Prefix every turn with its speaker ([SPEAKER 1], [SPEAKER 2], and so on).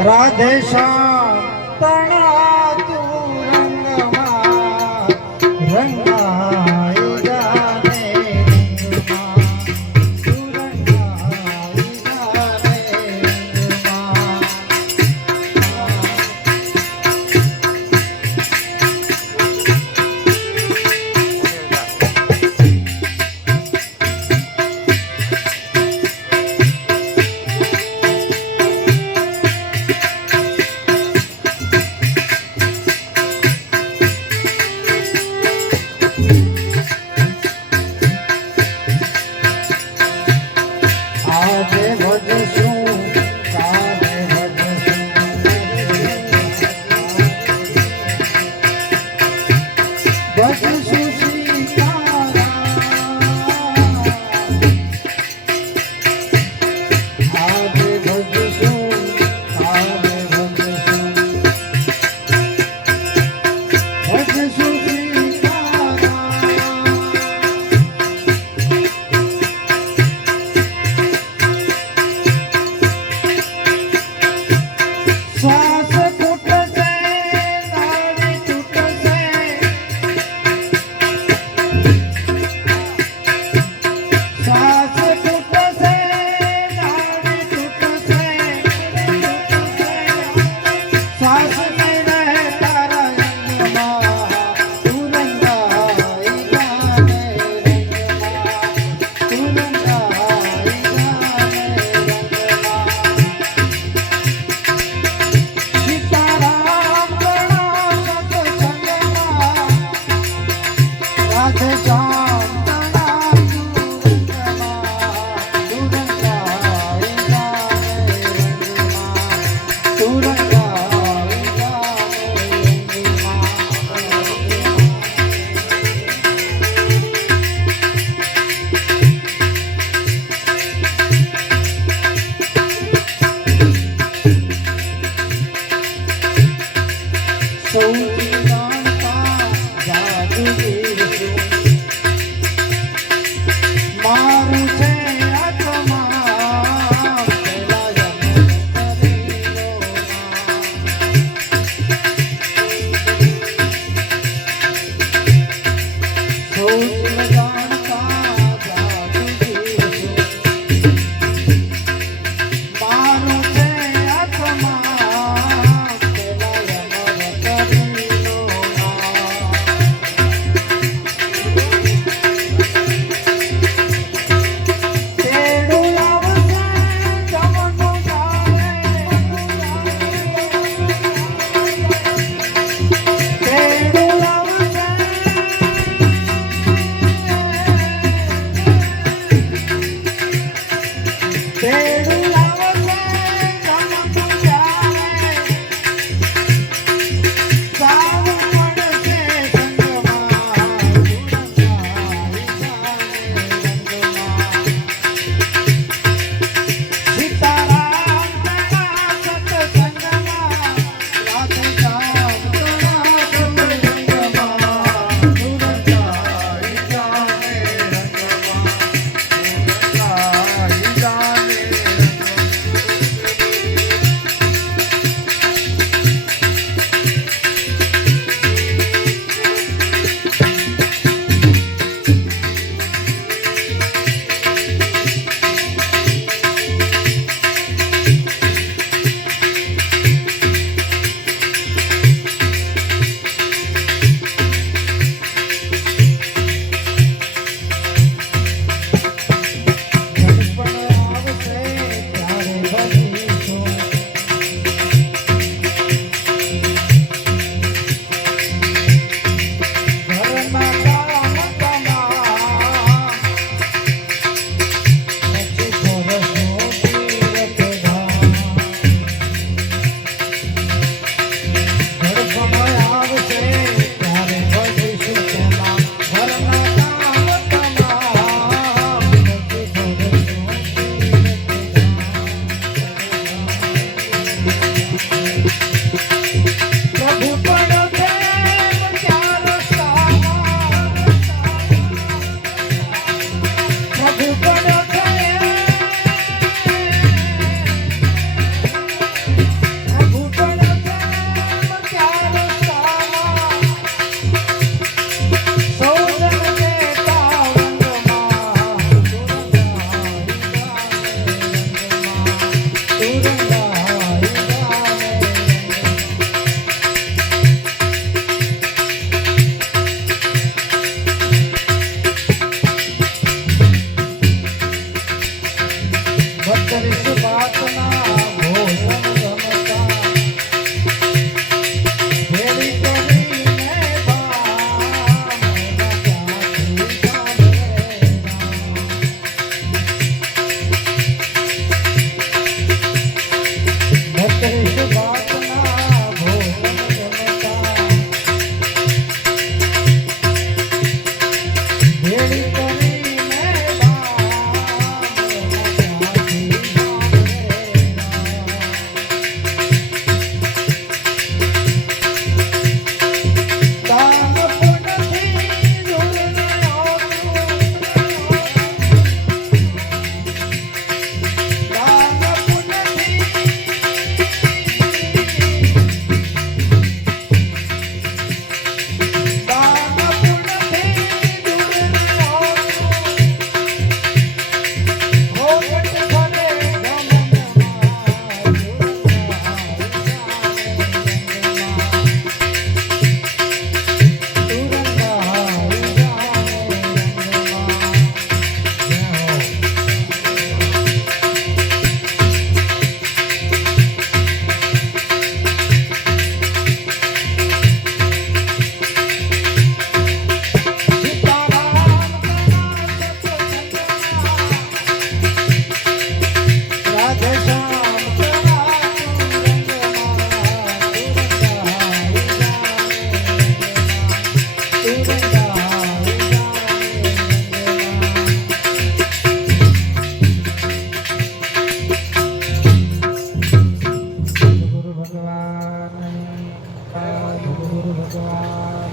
[SPEAKER 1] Radhe Thank you. loucura